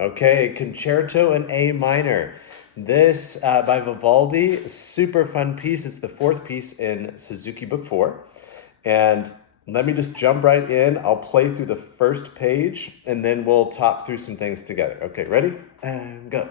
Okay, Concerto in A minor. This by Vivaldi, super fun piece. It's the fourth piece in Suzuki Book 4. And let me just jump right in. I'll play through the first page and then we'll talk through some things together. Okay, ready? And go.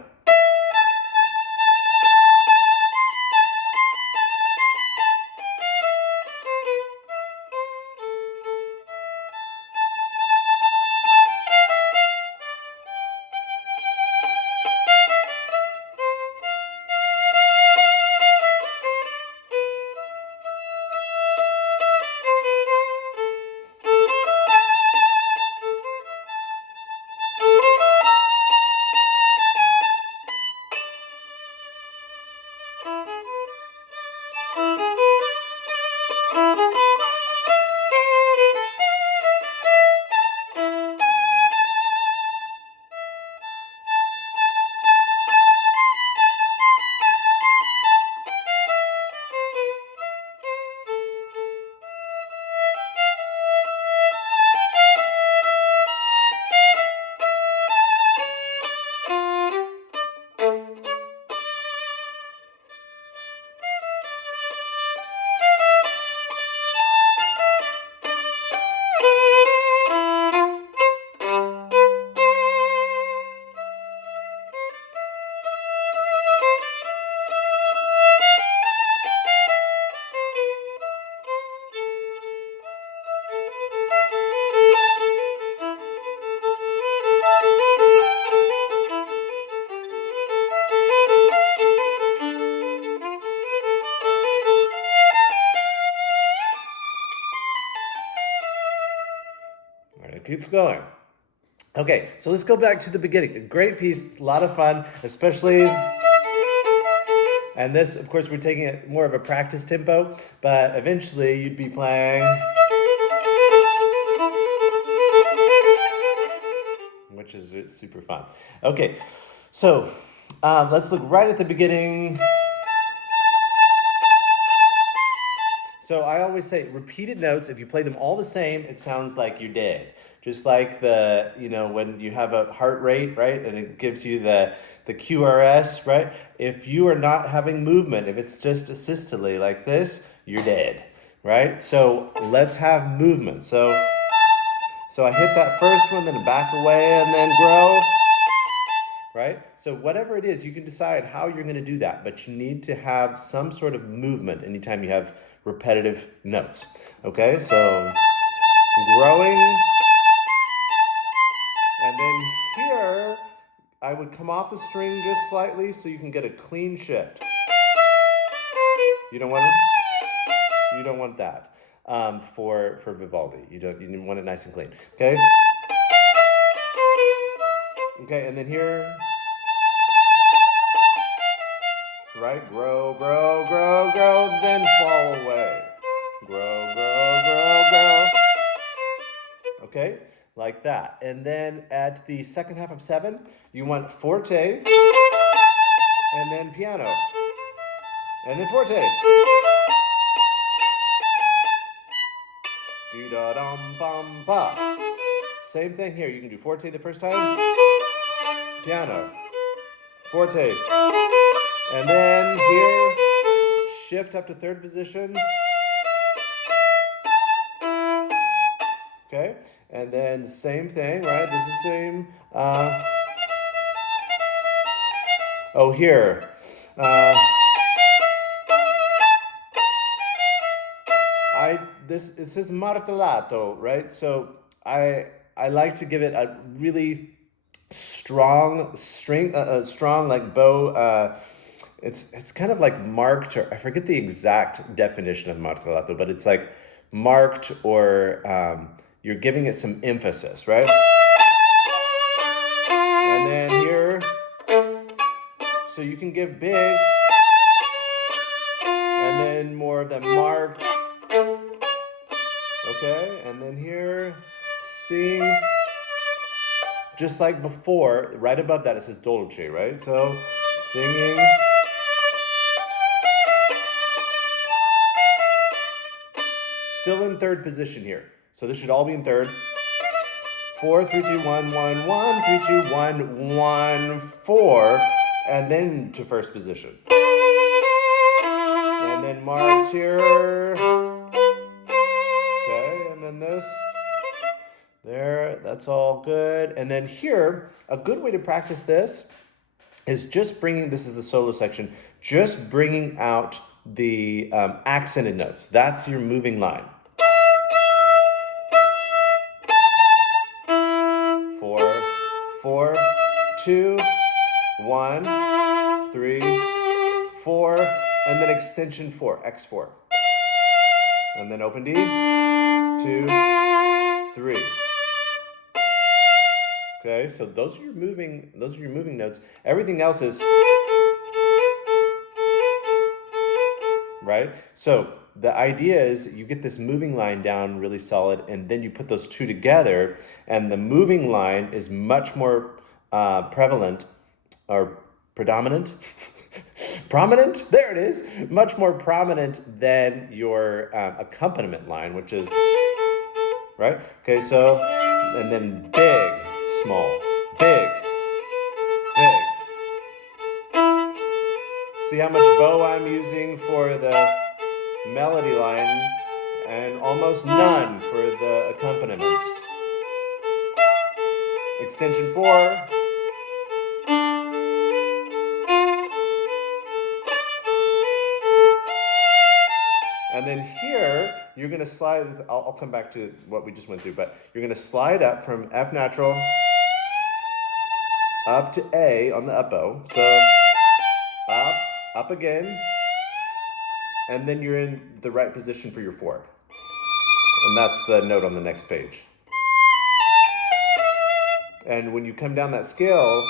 All right, it keeps going. Okay, so let's go back to the beginning. A great piece, it's a lot of fun, especially. And this, of course, we're taking it more of a practice tempo, but eventually you'd be playing, which is super fun. Okay, so let's look right at the beginning. So I always say repeated notes, if you play them all the same, it sounds like you're dead. Just like when you have a heart rate, right? And it gives you the QRS, right? If you are not having movement, if it's just asystole like this, you're dead, right? So let's have movement. So I hit that first one, then back away and then grow, right? So whatever it is, you can decide how you're going to do that, but you need to have some sort of movement anytime you have repetitive notes. Okay, so growing, and then here I would come off the string just slightly so you can get a clean shift. You don't want that for Vivaldi. You want it nice and clean. Okay. Okay, and then here, right? Grow, grow, grow, grow, then fall away. Grow, grow, grow, grow. Okay, like that. And then at the second half of 7, you want forte, and then piano, and then forte. Do-da-dum-bum-ba. Same thing here. You can do forte the first time, piano, forte, and then here, shift up to third position. Okay, and then same thing, right? This is the same. Here. It says martellato, right? So I like to give it a really strong string, strong like bow. It's kind of like marked, or I forget the exact definition of martellato, but it's like marked, or you're giving it some emphasis, right? And then here, so you can give big, and then more of that marked. Okay, and then here, sing, just like before, right above that it says dolce, right? So singing. Still in third position here. So this should all be in third. 4, 3, 2, 1, 1, 1, 3, 2, 1, 1, 4, and then to first position. And then marked here. Okay, and then this. There, that's all good. And then here, a good way to practice this is just bringing, this is the solo section, just bringing out the accented notes. That's your moving line. 4, 4, 2, 1, 3, 4, and then extension 4, X4. And then open D, 2, 3. Okay, so those are your moving notes. Everything else is right? So the idea is you get this moving line down really solid, and then you put those two together, and the moving line is much more prevalent or predominant. Prominent, there it is, much more prominent than your accompaniment line, which is, right? Okay, so, and then big, small, big, big. See how much bow I'm using for the melody line and almost none for the accompaniments. Extension 4. And then here, you're going to slide, I'll come back to what we just went through, but you're going to slide up from F natural up to A on the up bow. So up again, and then you're in the right position for your 4. And that's the note on the next page. And when you come down that scale,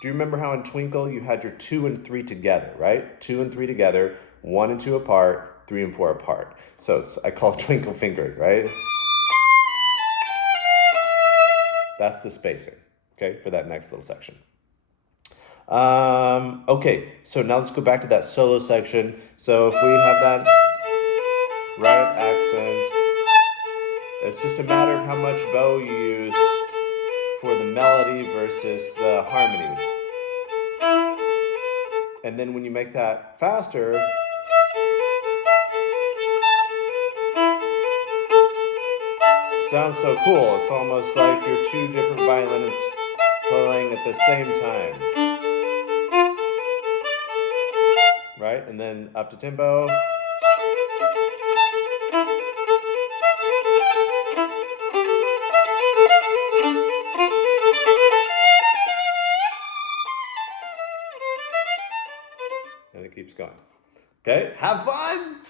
do you remember how in Twinkle you had your 2 and 3 together, right? 2 and 3 together, 1 and 2 apart, 3 and 4 apart. So I call it twinkle fingered, right? That's the spacing, okay, for that next little section. Okay, so now let's go back to that solo section. So if we have that right accent, it's just a matter of how much bow you use for the melody versus the harmony. And then when you make that faster, sounds so cool. It's almost like you're 2 different violins playing at the same time. Right? And then up to tempo. And it keeps going. Okay, have fun!